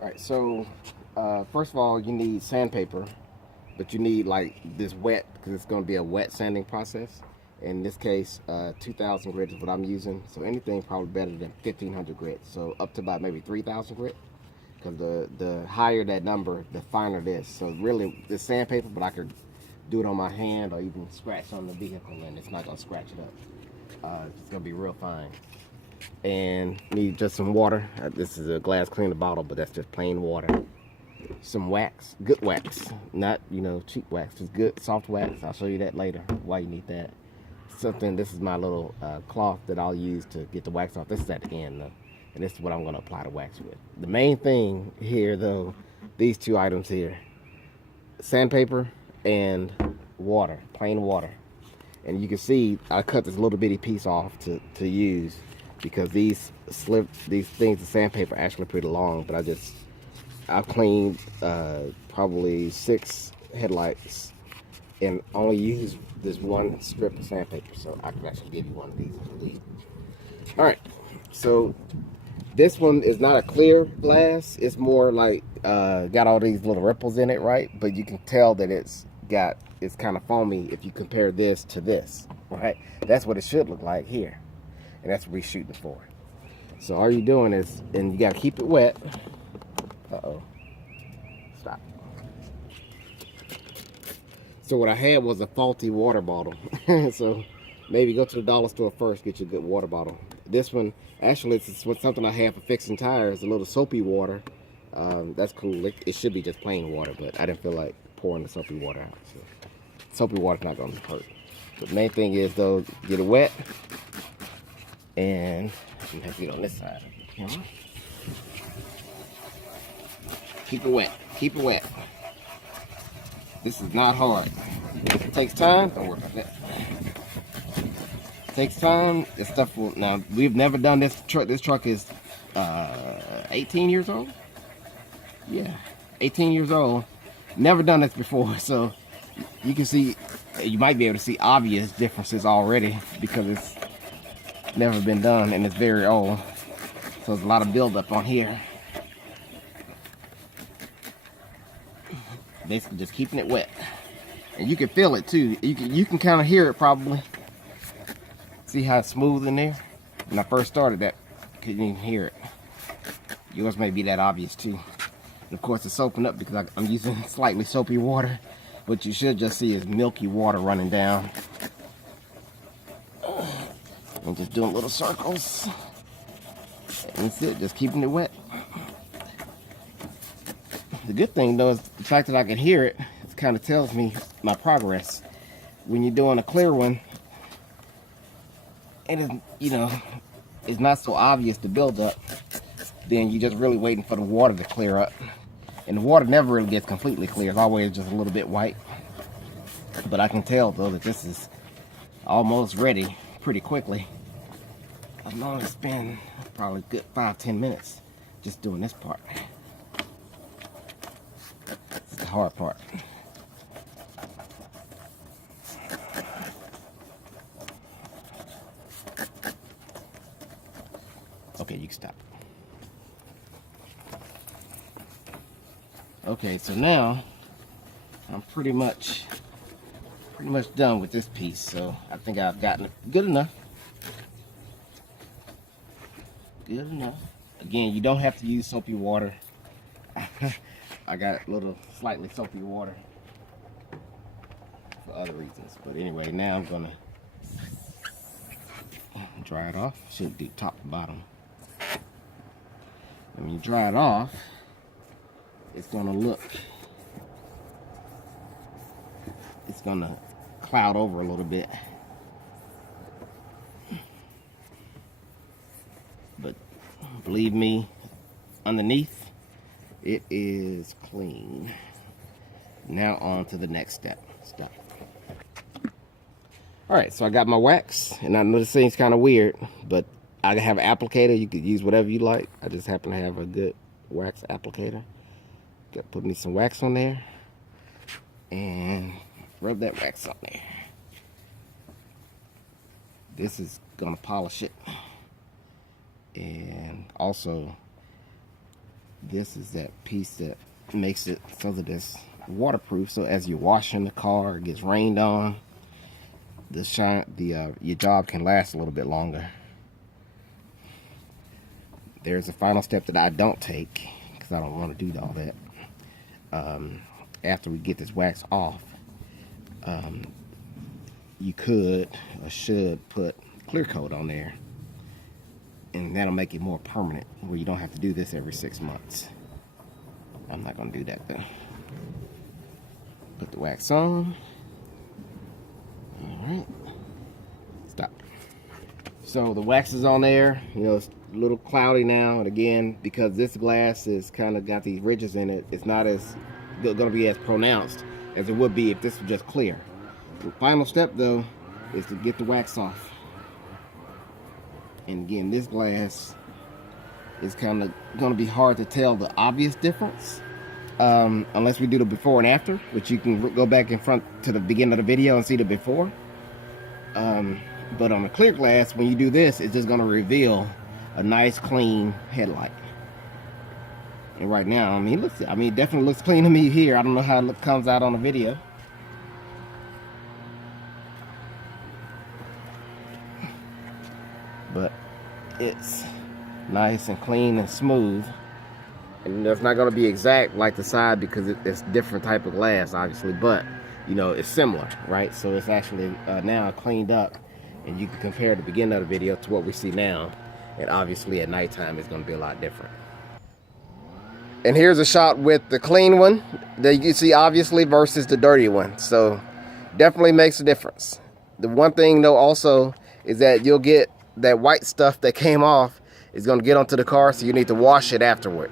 Alright, so first of all, you need sandpaper, but you need like this wet because it's going to be a wet sanding process. In this case, 2,000 grit is what I'm using. So anything probably better than 1,500 grit. So up to about maybe 3,000 grit. Because the higher that number, the finer it is. So really, it's sandpaper, but I could do it on my hand or even scratch on the vehicle, and it's not going to scratch it up. It's going to be real fine. And need just some water. This is a glass cleaner bottle, but that's just plain water. Some wax, good wax, not cheap wax, just good soft wax. I'll show you that later why you need that. Something. This is my little cloth that I'll use to get the wax off. This is at the end though, and this is what I'm going to apply the wax with. The main thing here though, these two items here: sandpaper and water, plain water. And you can see I cut this little bitty piece off to use because these things of sandpaper are actually pretty long, but I've cleaned probably 6 headlights and only use this one strip of sandpaper, so I can actually give you one of these. All right, so this one is not a clear glass. It's more like got all these little ripples in it, right? But you can tell that it's kind of foamy if you compare this to this, right? That's what it should look like here, and that's what we're shooting for. So all you're doing is, and you got to keep it wet. Uh-oh. Stop. So what I had was a faulty water bottle. So maybe go to the dollar store first, get you a good water bottle. This one, actually, it's something I have for fixing tires, a little soapy water. That's cool. It should be just plain water, but I didn't feel like pouring the soapy water out. So soapy water's not going to hurt. But the main thing is, though, get it wet. And you have to get on this side. Keep it wet. Keep it wet. This is not hard. It takes time. Don't worry about that. It takes time. This stuff will. Now, we've never done this truck. This truck is 18 years old. Yeah, 18 years old. Never done this before. So you can see, you might be able to see obvious differences already because it's never been done and it's very old. So there's a lot of buildup on here. Basically just keeping it wet. And you can feel it too. You can kind of hear it probably. See how it's smooth in there? When I first started that, couldn't even hear it. Yours may be that obvious too. And of course it's soaping up because I'm using slightly soapy water. What you should just see is milky water running down. And just doing little circles. And that's it, just keeping it wet. The good thing though is the fact that I can hear it. It kind of tells me my progress. When you're doing a clear one, and it's not so obvious to build up, then you're just really waiting for the water to clear up. And the water never really gets completely clear. It's always just a little bit white. But I can tell though that this is almost ready pretty quickly. I've only spent probably a good 5-10 minutes just doing this part. It's the hard part. Okay, you can stop. Okay, so now I'm pretty much done with this piece. So I think I've gotten it good enough. Good enough. Again, you don't have to use soapy water. I got a little slightly soapy water for other reasons. But anyway, now I'm gonna dry it off. Should do top and bottom. And when you dry it off, it's gonna cloud over a little bit. But believe me, underneath it is clean. Now on to the next step. Alright, so I got my wax, and I know this thing's kind of weird, but I have an applicator. You could use whatever you like. I just happen to have a good wax applicator. Got to put me some wax on there and rub that wax on there. This is gonna polish it, and also This is that piece that makes it so that it's waterproof. So as you're washing the car, it gets rained on, your job can last a little bit longer. There's a final step that I don't take because I don't want to do all that. After we get this wax off, you could or should put clear coat on there, and that'll make it more permanent where you don't have to do this every 6 months. I'm not going to do that though. Put the wax on. Alright, stop. So the wax is on there. You know, it's a little cloudy now, and again, because this glass is kind of got these ridges in it, it's not as going to be as pronounced as it would be if this was just clear. The final step though is to get the wax off. And again, this glass is kind of going to be hard to tell the obvious difference unless we do the before and after, which you can go back in front to the beginning of the video and see the before. But on the clear glass, when you do this, it's just going to reveal a nice clean headlight. And right now, I mean, it definitely looks clean to me here. I don't know how it comes out on the video. But it's nice and clean and smooth. And it's not going to be exact like the side because it's different type of glass, obviously. But, you know, it's similar, right? So it's actually now cleaned up. And you can compare the beginning of the video to what we see now. And obviously at nighttime, it's going to be a lot different. And here's a shot with the clean one that you see obviously versus the dirty one. So definitely makes a difference. The one thing though also is that you'll get that white stuff that came off is going to get onto the car, so you need to wash it afterward.